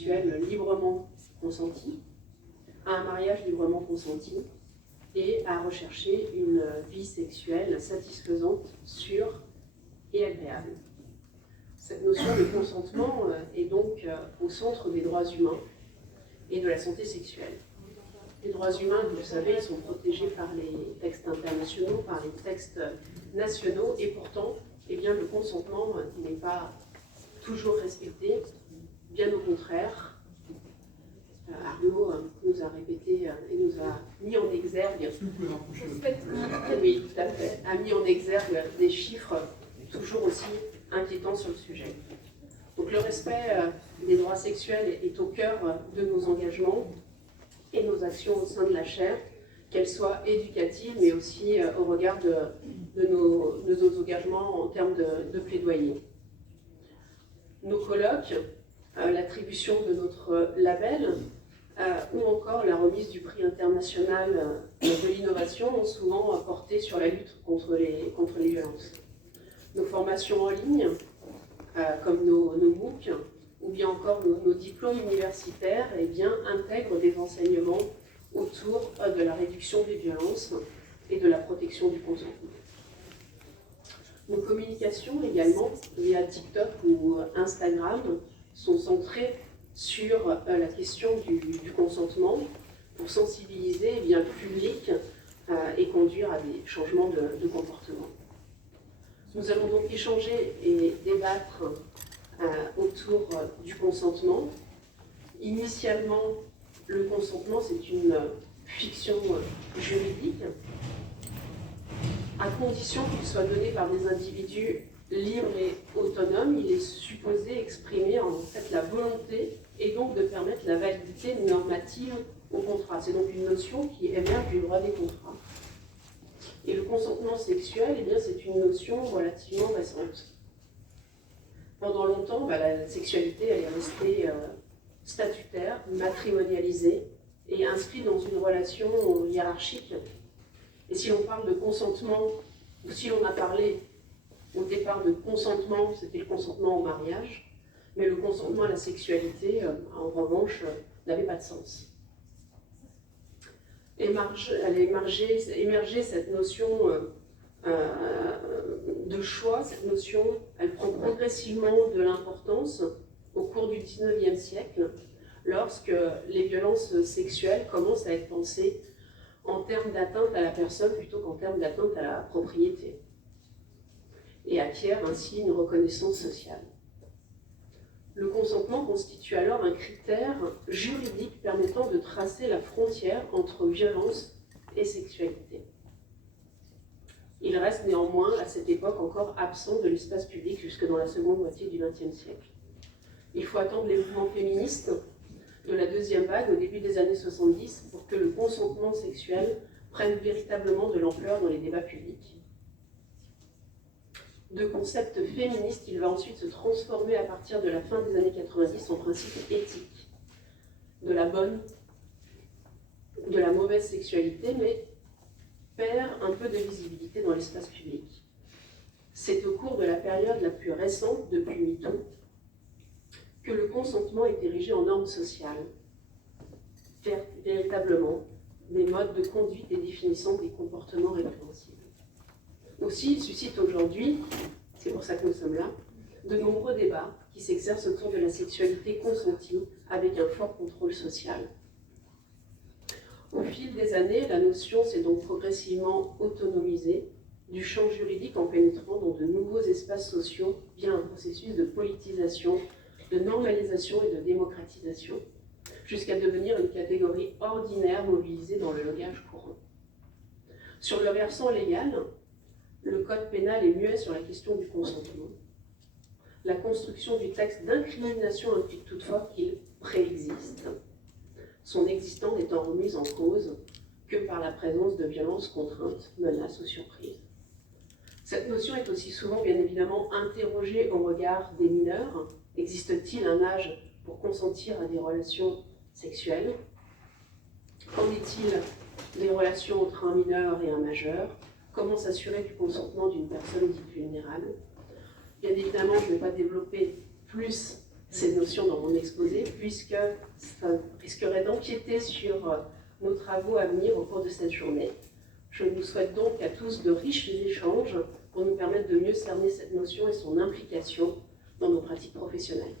sexuelle librement consentie, à un mariage librement consenti et à rechercher une vie sexuelle satisfaisante, sûre et agréable. Cette notion de consentement est donc au centre des droits humains et de la santé sexuelle. Les droits humains, vous le savez, ils sont protégés par les textes internationaux, par les textes nationaux, et pourtant, eh bien, le consentement n'est pas toujours respecté, bien au contraire. Arnaud nous a répété et nous a mis en exergue, oui, tout à fait, a mis en exergue des chiffres toujours aussi inquiétants sur le sujet. Donc le respect des droits sexuels est au cœur de nos engagements et nos actions au sein de la chaire, qu'elles soient éducatives, mais aussi au regard de nos engagements en termes de plaidoyer. Nos colloques, l'attribution de notre label, ou encore la remise du prix international de l'innovation ont souvent porté sur la lutte contre les violences. Nos formations en ligne, comme nos MOOC, ou bien encore nos diplômes universitaires, eh bien, intègrent des enseignements autour de la réduction des violences et de la protection du consentement. Nos communications également, via TikTok ou Instagram, sont centrées sur la question du consentement pour sensibiliser eh bien, le public et conduire à des changements de comportement. Nous allons donc échanger et débattre autour du consentement. Initialement, le consentement, c'est une fiction juridique, à condition qu'il soit donné par des individus libres et autonomes. Il est supposé exprimer en fait la volonté et donc de permettre la validité normative au contrat. C'est donc une notion qui émerge du droit des contrats. Et le consentement sexuel, eh bien, c'est une notion relativement récente. Pendant longtemps, la sexualité elle est restée statutaire, matrimonialisée et inscrite dans une relation hiérarchique. Et si l'on parle de consentement, ou si l'on a parlé au départ de consentement, c'était le consentement au mariage, mais le consentement à la sexualité, en revanche, n'avait pas de sens. Elle a émergé cette notion de choix, cette notion, elle prend progressivement de l'importance au cours du XIXe siècle, lorsque les violences sexuelles commencent à être pensées en termes d'atteinte à la personne plutôt qu'en termes d'atteinte à la propriété, et acquiert ainsi une reconnaissance sociale. Le consentement constitue alors un critère juridique permettant de tracer la frontière entre violence et sexualité. Il reste néanmoins à cette époque encore absent de l'espace public jusque dans la seconde moitié du XXe siècle. Il faut attendre les mouvements féministes de la deuxième vague au début des années 70 pour que le consentement sexuel prenne véritablement de l'ampleur dans les débats publics. De concept féministe, il va ensuite se transformer à partir de la fin des années 90 en principe éthique de la bonne, de la mauvaise sexualité, mais perd un peu de visibilité dans l'espace public. C'est au cours de la période la plus récente, depuis MeToo, que le consentement est érigé en norme sociale, véritablement des modes de conduite et définissant des comportements répréhensibles. Aussi, il suscite aujourd'hui, c'est pour ça que nous sommes là, de nombreux débats qui s'exercent autour de la sexualité consentie avec un fort contrôle social. Au fil des années, la notion s'est donc progressivement autonomisée du champ juridique en pénétrant dans de nouveaux espaces sociaux via un processus de politisation, de normalisation et de démocratisation, jusqu'à devenir une catégorie ordinaire mobilisée dans le langage courant. Sur le versant légal, le code pénal est muet sur la question du consentement. La construction du texte d'incrimination implique toutefois qu'il préexiste, son existence n'étant remise en cause que par la présence de violences, contraintes, menaces ou surprises. Cette notion est aussi souvent bien évidemment interrogée au regard des mineurs. Existe-t-il un âge pour consentir à des relations sexuelles? Qu'en est-il des relations entre un mineur et un majeur? Comment s'assurer du consentement d'une personne dite vulnérable? Bien évidemment, je ne vais pas développer plus ces notions dans mon exposé, puisque ça risquerait d'empiéter sur nos travaux à venir au cours de cette journée. Je vous souhaite donc à tous de riches échanges pour nous permettre de mieux cerner cette notion et son implication dans nos pratiques professionnelles.